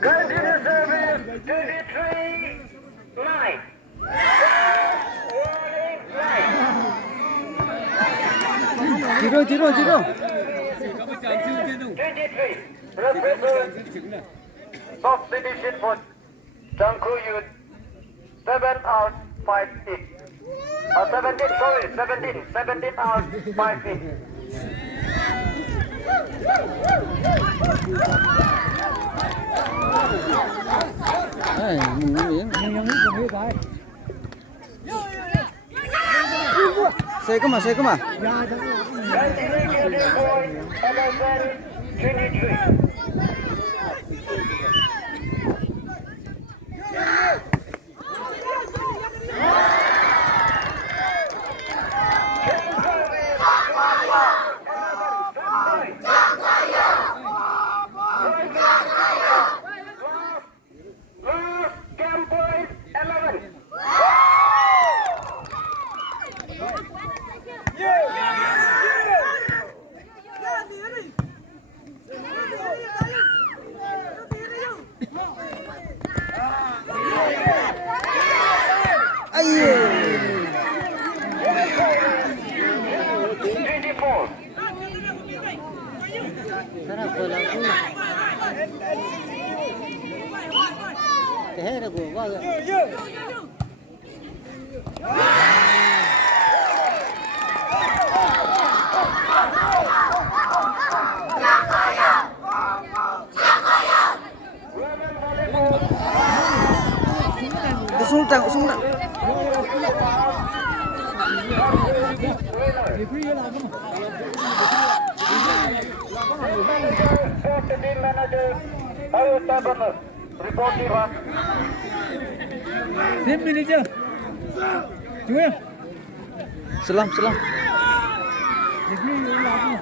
Continue service 23-9. 뒤로. 23. Represent substitution for Chang Youth. 7 out 5 in. 17, sorry, 17 out 5 in. Xe cơ mà. Continue getting point 11-23. Ai 24. thế là của bao giờ xuống tặng Thêm mình đi chưa? Chú em. Salam. Để ghi làm